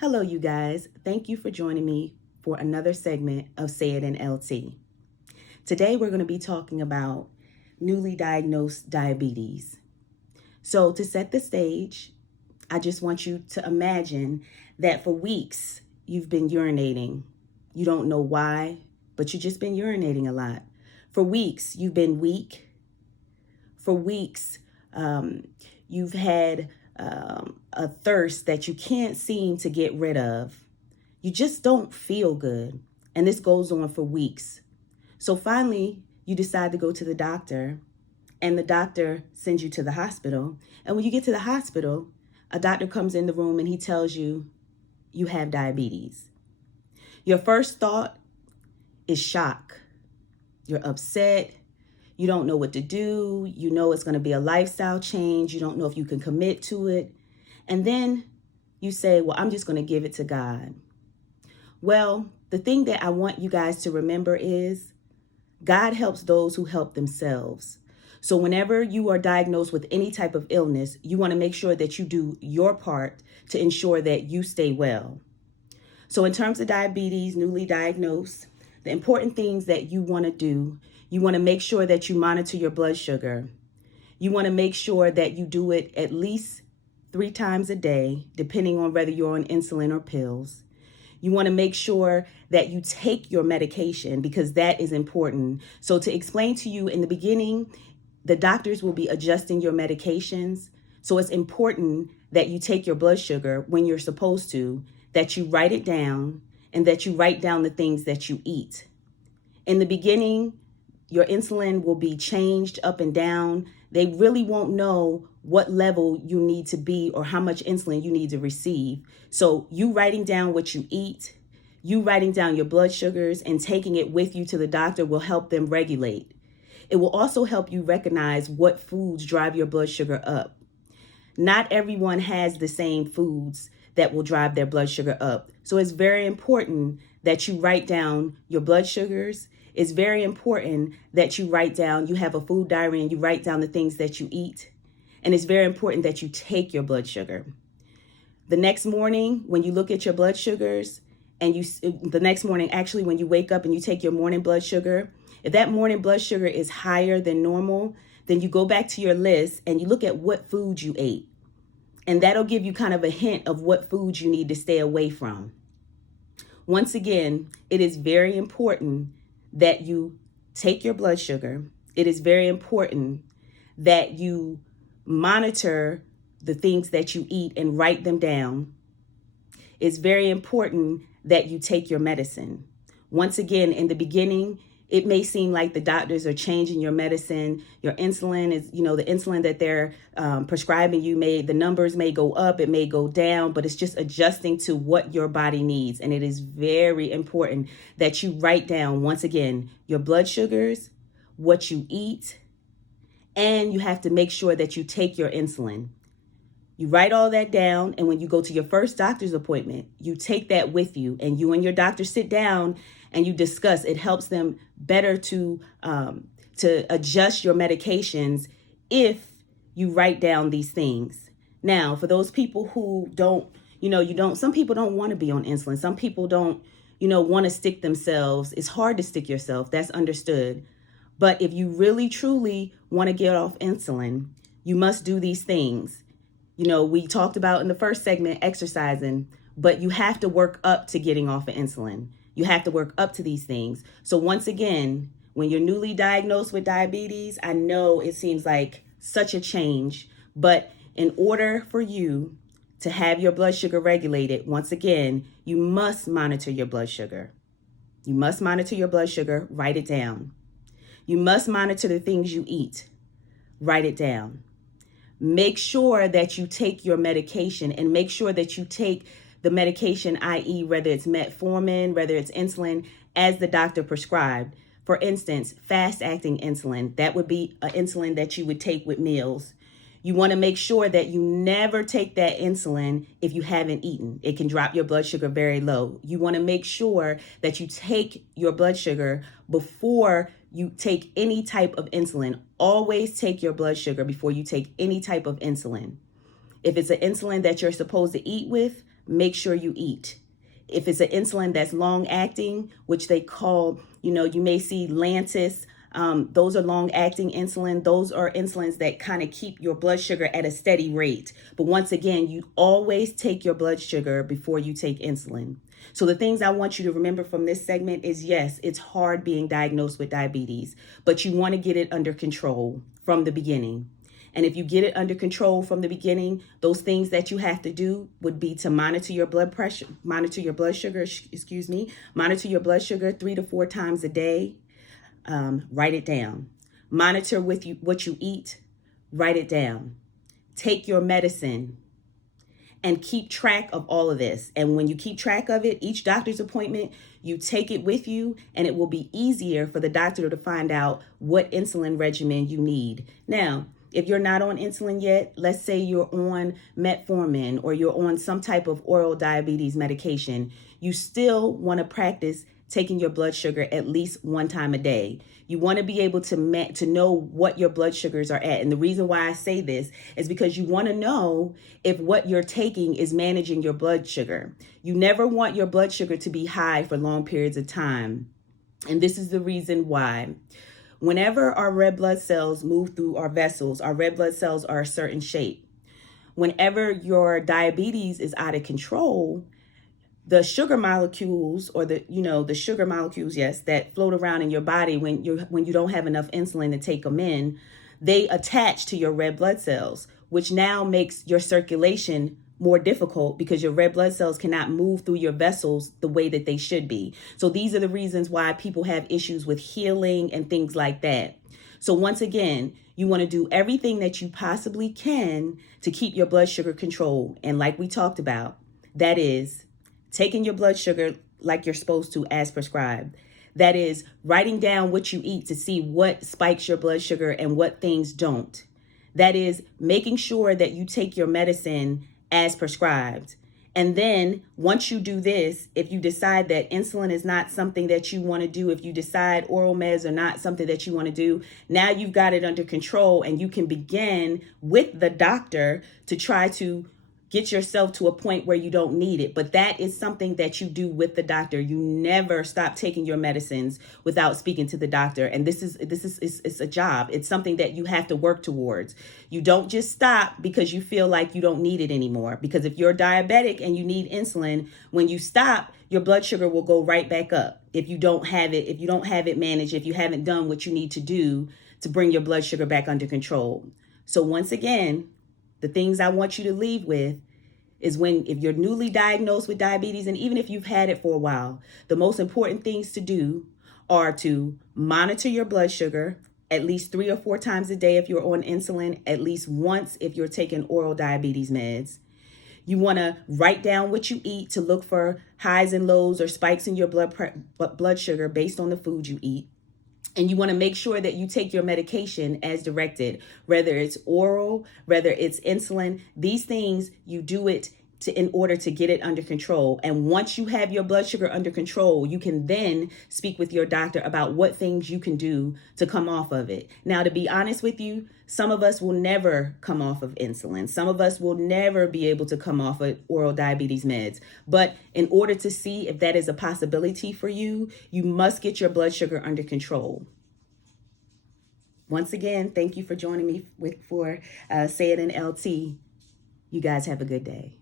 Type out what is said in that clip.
Hello, you guys. Thank you for joining me for another segment of Say It in LT. Today, we're going to be talking about newly diagnosed diabetes. So, to set the stage, I just want you to imagine that for weeks you've been urinating. You don't know why, but you've just been urinating a lot. For weeks, you've been weak. For weeks, you've had a thirst that you can't seem to get rid of. You just don't feel good. And this goes on for weeks. So finally, you decide to go to the doctor, and the doctor sends you to the hospital. And when you get to the hospital, a doctor comes in the room and he tells you you have diabetes. Your first thought is shock. You're upset. You don't know what to do. You know it's going to be a lifestyle change. You don't know if you can commit to it. And then you say, well, I'm just going to give it to God. Well, the thing that I want you guys to remember is God helps those who help themselves. So whenever you are diagnosed with any type of illness, you want to make sure that you do your part to ensure that you stay well. So in terms of diabetes, newly diagnosed, the important things that you want to do, you want to make sure that you monitor your blood sugar. You want to make sure that you do it at least 3 times a day, depending on whether you're on insulin or pills. You want to make sure that you take your medication because that is important. So to explain to you in the beginning, the doctors will be adjusting your medications. So it's important that you take your blood sugar when you're supposed to, that you write it down, and that you write down the things that you eat. In the beginning, your insulin will be changed up and down. They really won't know what level you need to be or how much insulin you need to receive. So you writing down what you eat, you writing down your blood sugars and taking it with you to the doctor will help them regulate. It will also help you recognize what foods drive your blood sugar up. Not everyone has the same foods that will drive their blood sugar up. So it's very important that you write down your blood sugars. It's very important that you write down, you have a food diary and you write down the things that you eat. And it's very important that you take your blood sugar. The next morning, when you look at your blood sugars, and the next morning, actually, when you wake up and you take your morning blood sugar, if that morning blood sugar is higher than normal, then you go back to your list and you look at what foods you ate. And that'll give you kind of a hint of what foods you need to stay away from. Once again, it is very important that you take your blood sugar. It is very important that you monitor the things that you eat and write them down. It's very important that you take your medicine. Once again, in the beginning, it may seem like the doctors are changing your medicine. Your insulin is, the insulin that they're prescribing you the numbers may go up, it may go down, but it's just adjusting to what your body needs. And it is very important that you write down, once again, your blood sugars, what you eat, and you have to make sure that you take your insulin. You write all that down, and when you go to your first doctor's appointment, you take that with you, and you and your doctor sit down and you discuss. It helps them better to adjust your medications if you write down these things. Now, for those people who some people don't want to be on insulin. Some people don't, want to stick themselves. It's hard to stick yourself. That's understood. But if you really, truly want to get off insulin, you must do these things. We talked about in the first segment exercising, but you have to work up to getting off of insulin. You have to work up to these things. So once again, when you're newly diagnosed with diabetes, I know it seems like such a change, but in order for you to have your blood sugar regulated, once again, you must monitor your blood sugar. You must monitor your blood sugar, write it down. You must monitor the things you eat, write it down. Make sure that you take your medication and make sure that you take the medication, i.e. whether it's metformin, whether it's insulin, as the doctor prescribed. For instance, fast-acting insulin, that would be an insulin that you would take with meals. You want to make sure that you never take that insulin if you haven't eaten. It can drop your blood sugar very low. You want to make sure that you take your blood sugar before you take any type of insulin. Always take your blood sugar before you take any type of insulin. If it's an insulin that you're supposed to eat with, make sure you eat. If it's an insulin that's long acting, which they call, you may see Lantus, those are long acting insulin. Those are insulins that kind of keep your blood sugar at a steady rate. But once again, you always take your blood sugar before you take insulin. So the things I want you to remember from this segment is, yes, it's hard being diagnosed with diabetes, but you want to get it under control from the beginning. And if you get it under control from the beginning, those things that you have to do would be to monitor your blood pressure, monitor your blood sugar 3 to 4 times a day. Write it down. Monitor what you eat. Write it down. Take your medicine and keep track of all of this. And when you keep track of it, each doctor's appointment, you take it with you, and it will be easier for the doctor to find out what insulin regimen you need. Now, if you're not on insulin yet, let's say you're on metformin or you're on some type of oral diabetes medication, you still want to practice taking your blood sugar at least 1 time a day. You want to be able to know what your blood sugars are at. And the reason why I say this is because you want to know if what you're taking is managing your blood sugar. You never want your blood sugar to be high for long periods of time. And this is the reason why. Whenever our red blood cells move through our vessels, our red blood cells are a certain shape. Whenever your diabetes is out of control, the sugar molecules, or the sugar molecules, yes, that float around in your body when you don't have enough insulin to take them in, they attach to your red blood cells, which now makes your circulation more difficult because your red blood cells cannot move through your vessels the way that they should be. So these are the reasons why people have issues with healing and things like that. So once again, you want to do everything that you possibly can to keep your blood sugar controlled. And like we talked about, that is taking your blood sugar like you're supposed to as prescribed. That is writing down what you eat to see what spikes your blood sugar and what things don't. That is making sure that you take your medicine as prescribed. And then once you do this, if you decide that insulin is not something that you want to do, if you decide oral meds are not something that you want to do, now you've got it under control, and you can begin with the doctor to try to get yourself to a point where you don't need it. But that is something that you do with the doctor. You never stop taking your medicines without speaking to the doctor. And this is it's a job. It's something that you have to work towards. You don't just stop because you feel like you don't need it anymore. Because if you're diabetic and you need insulin, when you stop, your blood sugar will go right back up. If you don't have it managed, if you haven't done what you need to do to bring your blood sugar back under control. So once again, the things I want you to leave with is if you're newly diagnosed with diabetes, and even if you've had it for a while, the most important things to do are to monitor your blood sugar at least 3 or 4 times a day if you're on insulin, at least once if you're taking oral diabetes meds. You want to write down what you eat to look for highs and lows or spikes in your blood sugar based on the food you eat. And you want to make sure that you take your medication as directed, whether it's oral, whether it's insulin. These things, you do it in order to get it under control. And once you have your blood sugar under control, you can then speak with your doctor about what things you can do to come off of it. Now, to be honest with you, some of us will never come off of insulin. Some of us will never be able to come off of oral diabetes meds. But in order to see if that is a possibility for you, you must get your blood sugar under control. Once again, thank you for joining me for Say It in LT. You guys have a good day.